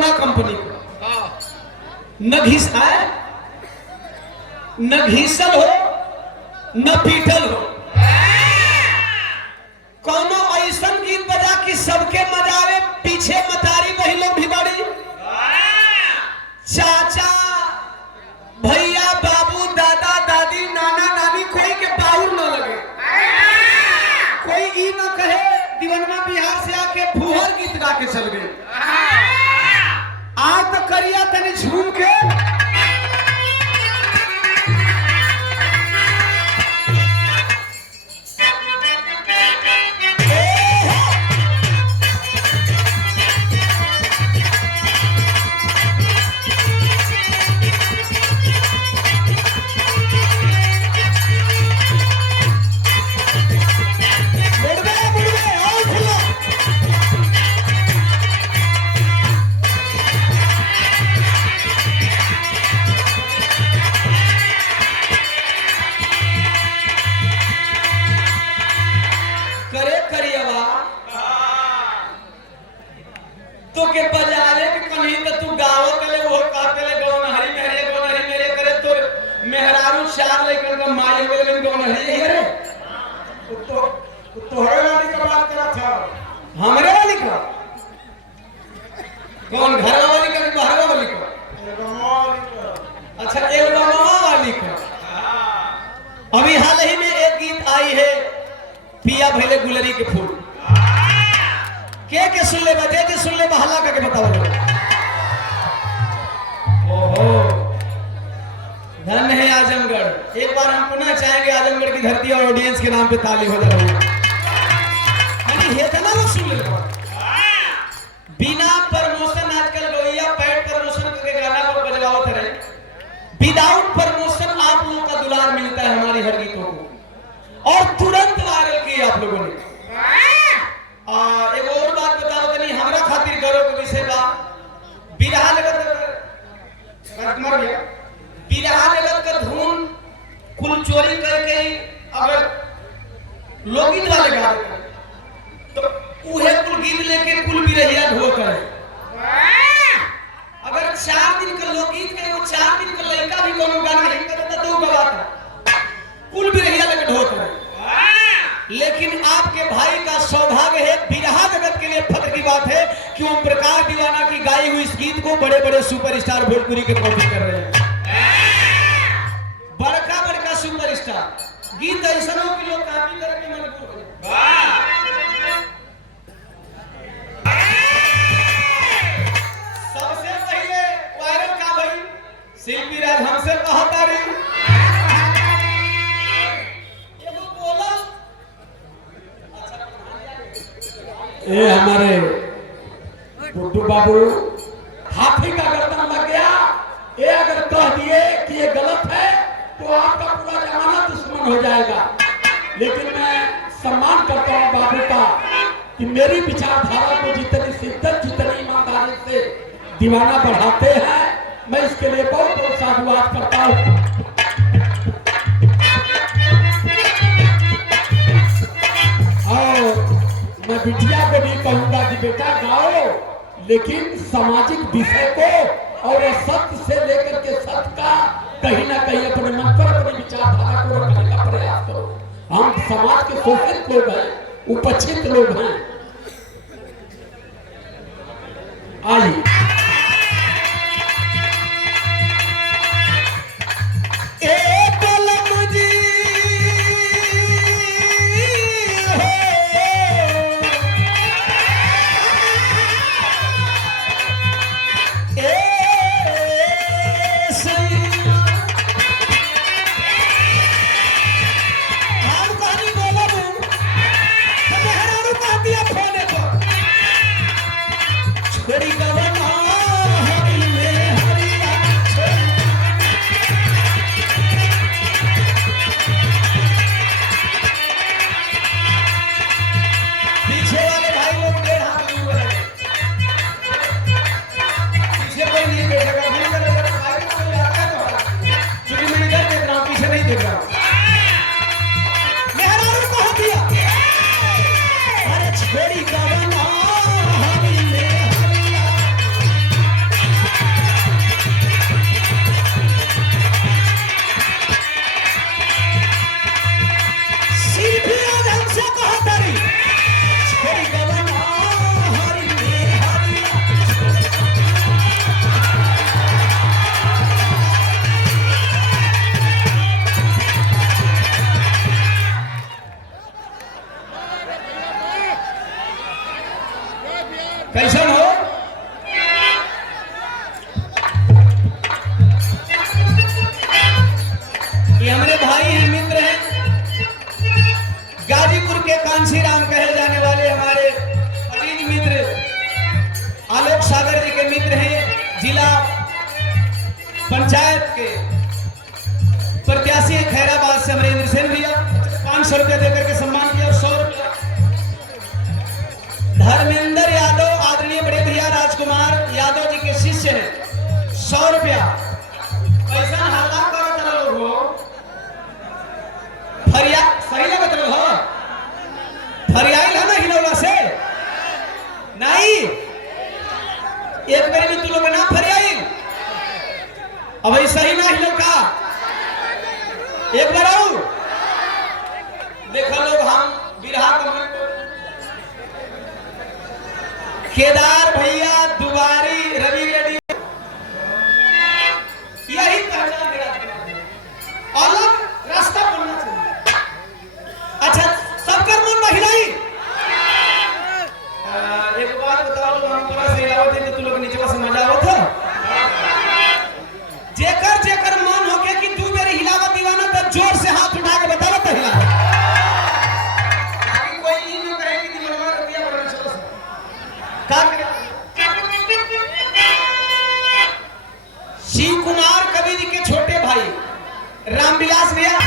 कौना कंपनी का न घिसा है न घिसल हो न पीटल हो। कौनो ऐसा गीत बजा कि सबके मजा आवे, पीछे मतारी वही लोग भी बड़ी, चाचा भैया बाबू दादा दादी नाना नानी कोई के बाउर न लगे, कोई ई न कहे दीवनवा बिहार से आके फुहर गीत गा के चल गए। आज तो करिया तनी झूम के तो के बजावे के कहीं तो तू गावो कले वो काटले गौन हरी मेरे करे तो मेहरारू चार लेकर का माई बोले गौन हरी रे तो हरे वाली का बात करा था, हमरे वाली का कौन घर वाली का बाहर वाली का? अच्छा एल्बम वाली का। अभी हाल ही में एक गीत आई है पिया भैले गुलरी के फूल, के सुन ले बजे के सुन ले महल्ला करके बताओ। ओहो धन्य है आजमगढ़। एक बार हम पुनः चाहेंगे आजमगढ़ की धरती और ऑडियंस के नाम पे ताली हो जाए। इतना लोग सुन ले बिना प्रमोशन, आजकल लोहिया पैड प्रमोशन करके गाना को बजवाओ रहे, विदाउट प्रमोशन आप लोगों का दुलार मिलता है हमारी हर गीतों को और तुरंत वायरल किया आप लोगों ने। एक और बात बताओ तनी हमरा खातिर गर्व के विषय बा। बिरहा लगत का धुन कुल चोरी करके अगर लोकगीत वाले गा तो उहे कुल गीत लेके कुल बिरहिया ढो करे। अगर 4 दिन का लोकगीत के वो 4 दिन का लड़का भी कोनो गाना नहीं करता तो गवाता कुल बिरहिया लेके ढो करे। लेकिन आपके भाई का सौभाग्य है, बिरहा जगत के लिए फख्र की बात है कि ओम प्रकाश दीवाना की गाई हुई इस गीत को बड़े बड़े सुपरस्टार भोजपुरी के कॉपी कर रहे हैं। बड़का बड़का सुपरस्टार गीत ऐसा हो कि लोग कॉपी करके मजबूर हो जाए। सबसे पहले वायरल का भाई शिल्पी राज हमसे कहता रही ये हमारे गुड्डू बाबू हाथी का गर्दन लग गया। ये अगर कह दिए कि ये गलत है तो आपका पूरा जमाना दुश्मन हो जाएगा। लेकिन मैं सम्मान करता हूँ बाबू का कि मेरी विचारधारा को जितनी शिद्दत जितनी ईमानदारी से दीवाना बढ़ाते हैं, मैं इसके लिए बहुत बहुत साधुवाद करता हूँ। और मैं बिटिया को भी कहूंगा कि बेटा गाओ, लेकिन सामाजिक विषय को और सत्य से लेकर के सत्य का कहीं ना कहीं अपने मन पर अपनी विचारधारा को रखने का प्रयास करो। हम समाज के शोषित लोग हैं, उपेक्षित लोग हैं। आइए दिया 500 रुपया देकर के सम्मान किया। और 100 रुपया धर्मेंद्र यादव, आदरणीय बड़े भैया राजकुमार यादव जी के शिष्य हैं, 100 रुपया। पैसा हल्ला करो तरह लोग हो फरिया सही लगत रहो हो फरियाई है ना हिलौला से नहीं एक बार भी तू लोग ना फरियाई अब सही ना हिलो का एक बार आओ देखो लोग हम बिरहा कमेंट केदार भैया दुबारी रवि रेड्डी यही पहचान मेरा अलग रास्ता बोलना चाहिए। अच्छा सबकर मन में हिलाई एक बात बताओ हम पूरा सही आवत है तो तू लोग नीचे से मजा आवत है जेकर जेकर मन होके कि तू मेरी हिलावत दीवाना तब जोर से हाथ उठा के बताओ तो हिला आगे कोई ये न कहे कि दिलवा रुपया बड़ा चलो का शिव कुमार कवि जी के छोटे भाई रामविलास भैया